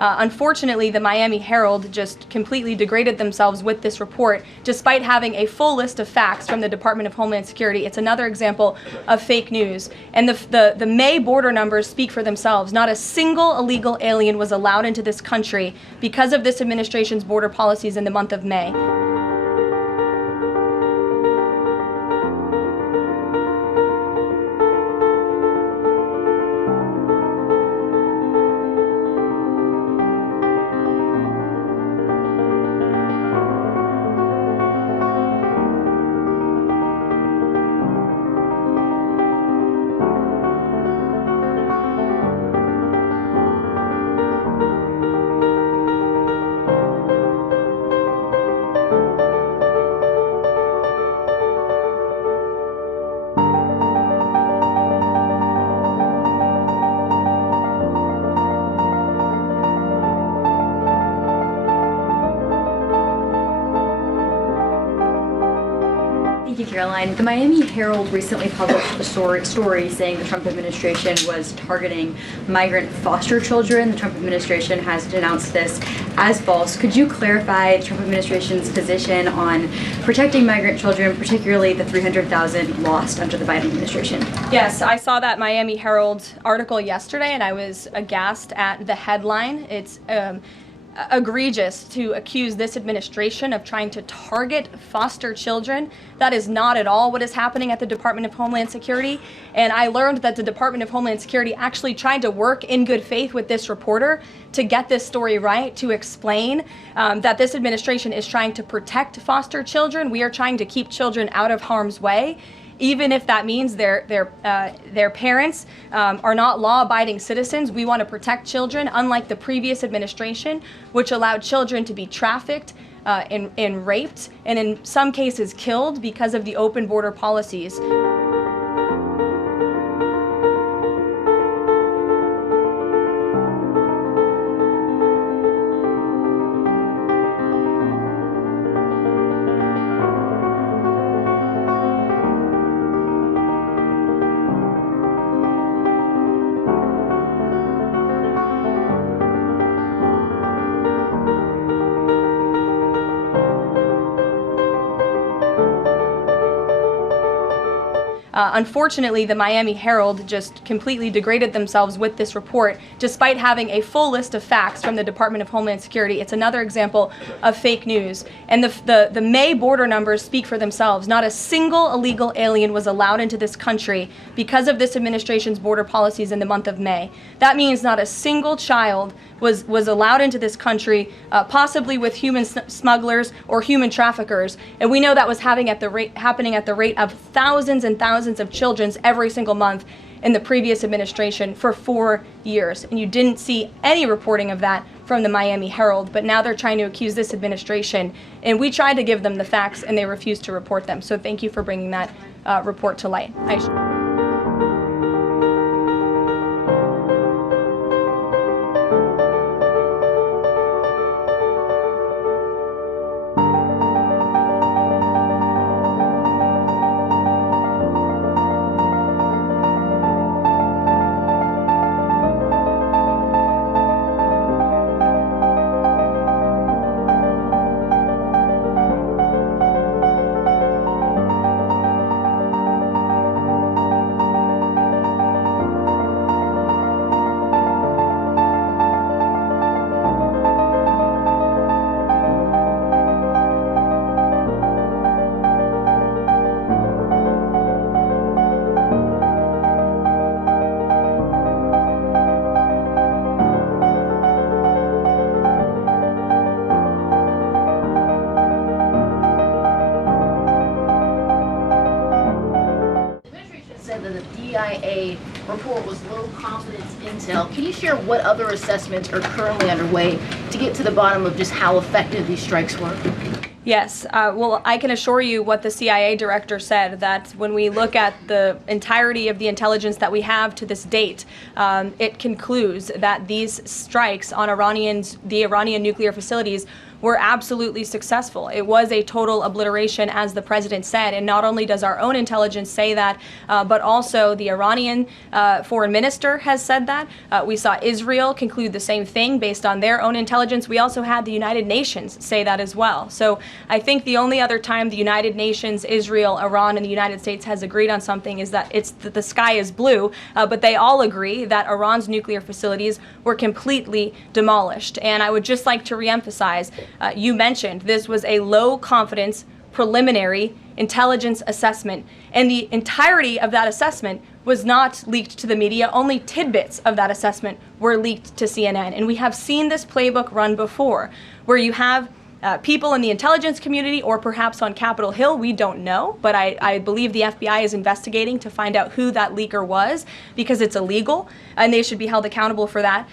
Unfortunately, the Miami Herald just completely degraded themselves with this report, despite having a full list of facts from the Department of Homeland Security. It's another example of fake news. And the May border numbers speak for themselves. Not a single illegal alien was allowed into this country because of this administration's border policies in the month of May. Thank you, Caroline. The Miami Herald recently published a story saying the Trump administration was targeting migrant foster children. The Trump administration has denounced this as false. Could you clarify the Trump administration's position on protecting migrant children, particularly the 300,000 lost under the Biden administration? Yes, I saw that Miami Herald article yesterday, and I was aghast at the headline. It's egregious to accuse this administration of trying to target foster children. That is not at all what is happening at the Department of Homeland Security. And I learned that the Department of Homeland Security actually tried to work in good faith with this reporter to get this story right, to explain that this administration is trying to protect foster children. We are trying to keep children out of harm's way, even if that means their parents are not law-abiding citizens. We want to protect children, unlike the previous administration, which allowed children to be trafficked and raped, and in some cases killed because of the open border policies. Unfortunately, the Miami Herald just completely degraded themselves with this report, despite having a full list of facts from the Department of Homeland Security. It's another example of fake news. And the May border numbers speak for themselves. Not a single illegal alien was allowed into this country because of this administration's border policies in the month of May. That means not a single child was allowed into this country, possibly with human smugglers or human traffickers. And we know that was happening at the rate of thousands and thousands of children every single month in the previous administration for 4 years. And you didn't see any reporting of that from the Miami Herald, but now they're trying to accuse this administration. And we tried to give them the facts, and they refused to report them. So thank you for bringing that report to light. DIA report was low confidence intel. Can you share what other assessments are currently underway to get to the bottom of just how effective these strikes were? Yes, well, I can assure you what the CIA director said, that when we look at the entirety of the intelligence that we have to this date, it concludes that these strikes on the Iranian nuclear facilities were absolutely successful. It was a total obliteration, as the president said, and not only does our own intelligence say that, but also the Iranian foreign minister has said that. We saw Israel conclude the same thing based on their own intelligence. We also had the United Nations say that as well. So I think the only other time the United Nations, Israel, Iran, and the United States has agreed on something is that the sky is blue, but they all agree that Iran's nuclear facilities were completely demolished. And I would just like to reemphasize, you mentioned this was a low confidence preliminary intelligence assessment, and the entirety of that assessment was not leaked to the media. Only tidbits of that assessment were leaked to CNN. And we have seen this playbook run before, where you have people in the intelligence community, or perhaps on Capitol Hill, we don't know, but I believe the FBI is investigating to find out who that leaker was, because it's illegal and they should be held accountable for that,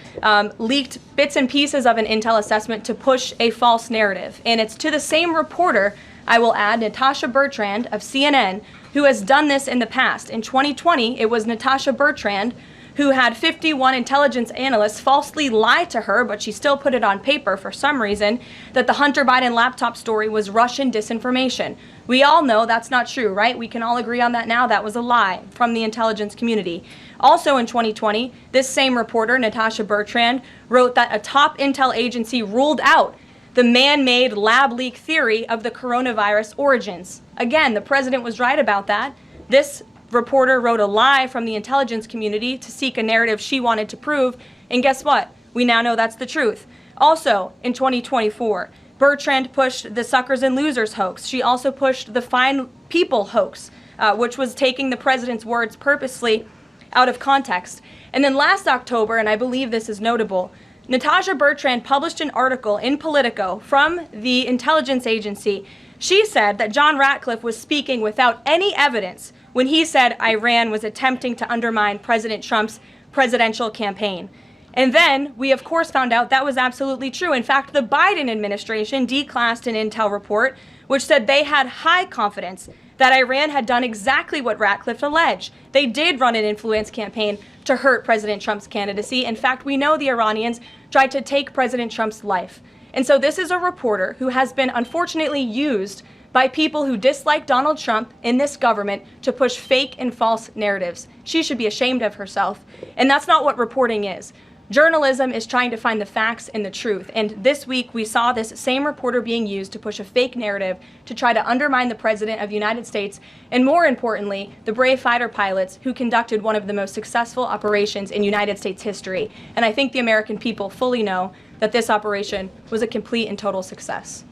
leaked bits and pieces of an intel assessment to push a false narrative. And it's to the same reporter, I will add, Natasha Bertrand of CNN, who has done this in the past. In 2020, it was Natasha Bertrand who had 51 intelligence analysts falsely lie to her, but she still put it on paper for some reason, that the Hunter Biden laptop story was Russian disinformation. We all know that's not true, right? We can all agree on that now. That was a lie from the intelligence community. Also in 2020, this same reporter, Natasha Bertrand, wrote that a top intel agency ruled out the man-made lab leak theory of the coronavirus origins. Again, the president was right about that. This reporter wrote a lie from the intelligence community to seek a narrative she wanted to prove, and guess what? We now know that's the truth. Also, in 2024, Bertrand pushed the suckers and losers hoax. She also pushed the fine people hoax, which was taking the president's words purposely out of context. And then last October, and I believe this is notable, Natasha Bertrand published an article in Politico from the intelligence agency. She said that John Ratcliffe was speaking without any evidence when he said Iran was attempting to undermine President Trump's presidential campaign. And then we, of course, found out that was absolutely true. In fact, the Biden administration declassed an intel report which said they had high confidence that Iran had done exactly what Ratcliffe alleged. They did run an influence campaign to hurt President Trump's candidacy. In fact, we know the Iranians tried to take President Trump's life. And so this is a reporter who has been unfortunately used by people who dislike Donald Trump in this government to push fake and false narratives. She should be ashamed of herself. And that's not what reporting is. Journalism is trying to find the facts and the truth. And this week we saw this same reporter being used to push a fake narrative to try to undermine the President of the United States, and more importantly, the brave fighter pilots who conducted one of the most successful operations in United States history. And I think the American people fully know that this operation was a complete and total success.